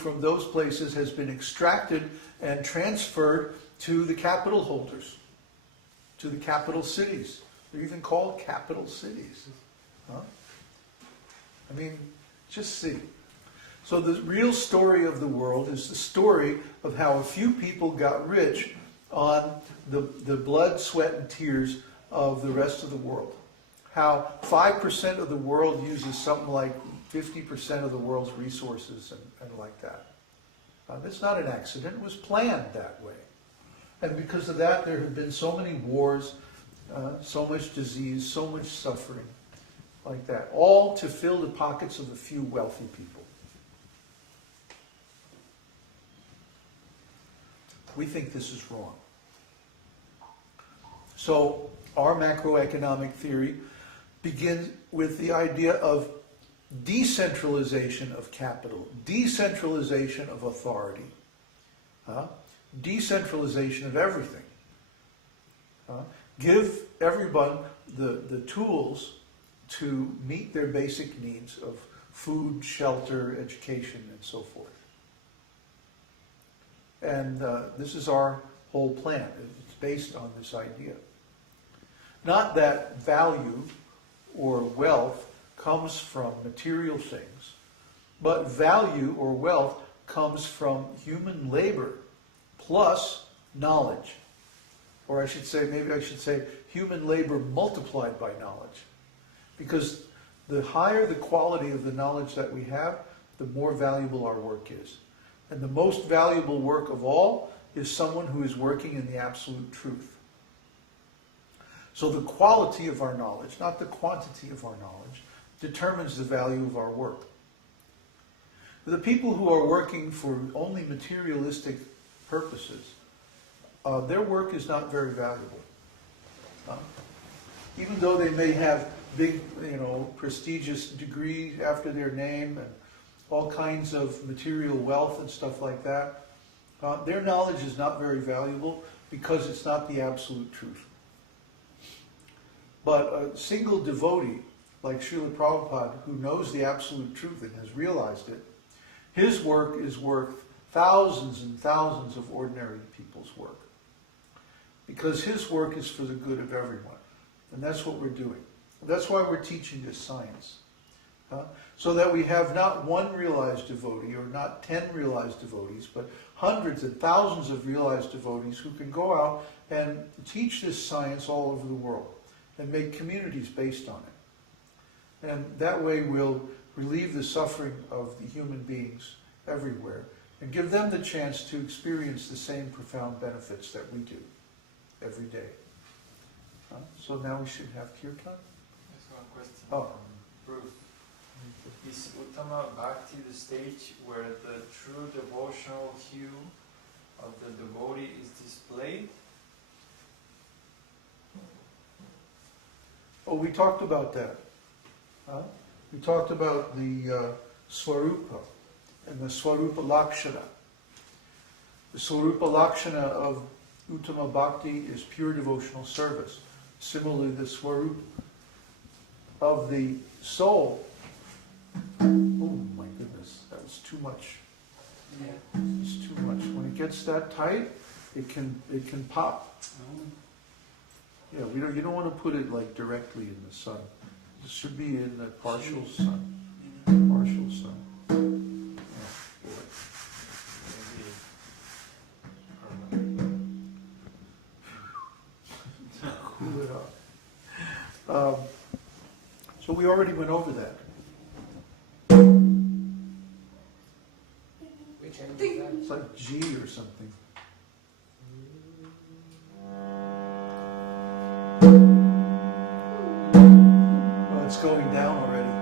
from those places has been extracted and transferred to the capital holders, to the capital cities. They're even called capital cities. Huh? I mean, just see. So the real story of the world is the story of how a few people got rich on the blood, sweat, and tears of the rest of the world. How 5% of the world uses something like 50% of the world's resources and like that. It's not an accident. It was planned that way. And because of that, there have been so many wars, so much disease, so much suffering, like that. All to fill the pockets of a few wealthy people. We think this is wrong. So our macroeconomic theory begins with the idea of decentralization of capital, decentralization of authority, decentralization of everything. Give everyone the tools to meet their basic needs of food, shelter, education, and so forth. And this is our whole plan. It's based on this idea. Not that value or wealth comes from material things, but value or wealth comes from human labor plus knowledge. Or maybe I should say human labor multiplied by knowledge. Because the higher the quality of the knowledge that we have, the more valuable our work is. And the most valuable work of all is someone who is working in the absolute truth. So the quality of our knowledge, not the quantity of our knowledge, determines the value of our work. The people who are working for only materialistic purposes, their work is not very valuable. Even though they may have big, prestigious degrees after their name and all kinds of material wealth and stuff like that, their knowledge is not very valuable because it's not the absolute truth. But a single devotee, like Srila Prabhupada, who knows the absolute truth and has realized it, his work is worth thousands and thousands of ordinary people's work. Because his work is for the good of everyone. And that's what we're doing. That's why we're teaching this science. So that we have not one realized devotee or not 10 realized devotees, but hundreds and thousands of realized devotees who can go out and teach this science all over the world and make communities based on it. And that way we'll relieve the suffering of the human beings everywhere and give them the chance to experience the same profound benefits that we do every day. So now we should have kirtan? There's one question. Oh. Bruce. Is Uttama Bhakti the stage where the true devotional hue of the devotee is displayed? Oh, we talked about that. We talked about the Swarupa and the Swarupa Lakshana. The Swarupa Lakshana of Uttama Bhakti is pure devotional service. Similarly, the Swarupa of the soul. Oh my goodness, that was too much. Yeah. It's too much. When it gets that tight, it can pop. Yeah, you don't want to put it like directly in the sun. It should be in the partial sun. Partial sun. Cool it off. So we already went over that. Which end is that? It's like G or something. Well, it's going down already.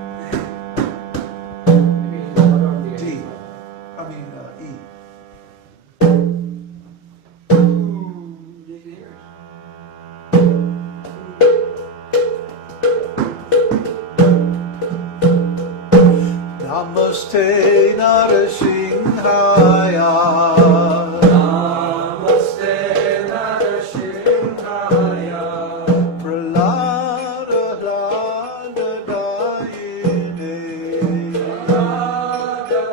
Maybe it's not on the D. end. I mean, E. You can hear Namaste Narasimhaya. Namaste Narasimhaya. Pralada Dayine. Namaste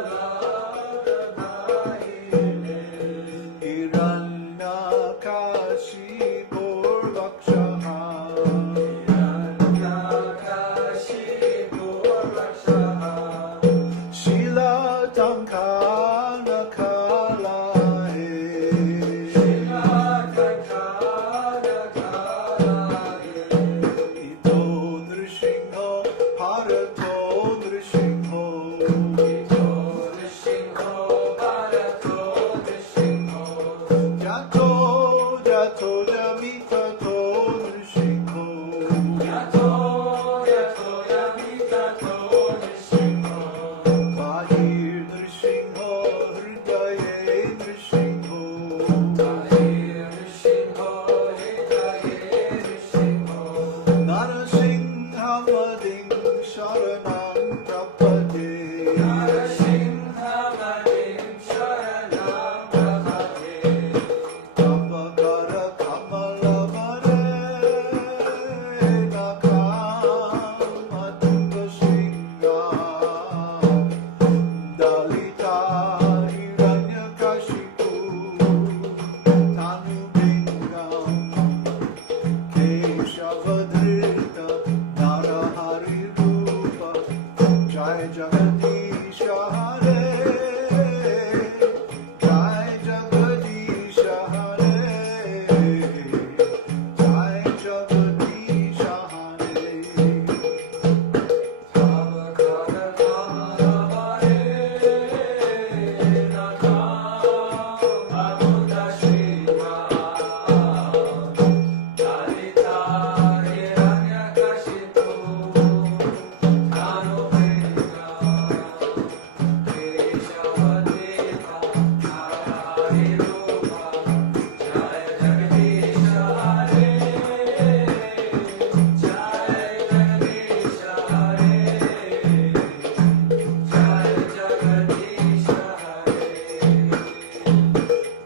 Hiranyakashipu Tanubindam Keshavadrita Narahari Rupa Jai Jagadisha Hare Jai Jagadisha Hare Jai Jagadisha Hare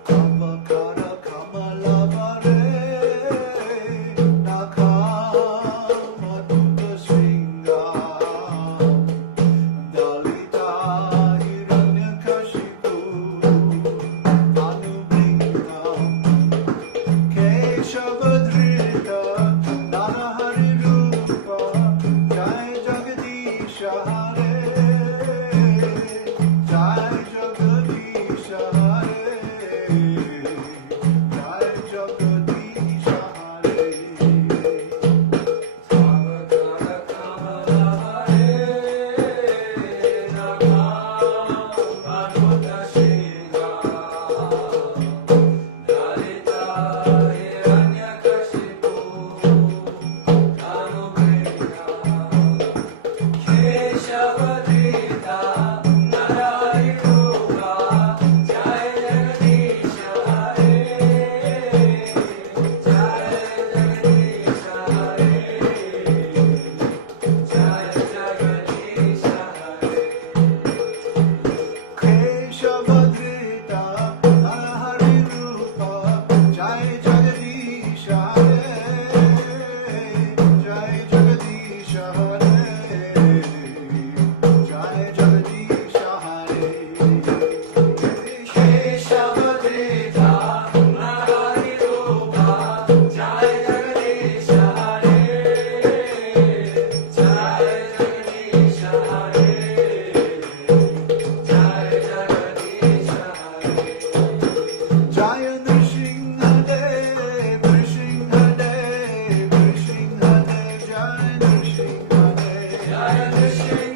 Avakara Kamalavare Nakamaduta Sringa Dalita Hiranyakashipu Anubindam Keshavadrita Narahari Rupa Jai Jagadisha Hare Jai Jagadisha Hare Jai Jagadisha Hare Keshavadrita Narahari Rupa Jai Jagadisha Hare Jai Jagadisha Hare Jai Jagadisha Hare Keshavadrita Narahari Rupa Jai Jagadisha Hare Jai Jagadisha Hare Jaya Nrsimhadev, Nrsimhadev, Nrsimhadev, Jaya Nrsimhadev, Jaya Nrsimhadev.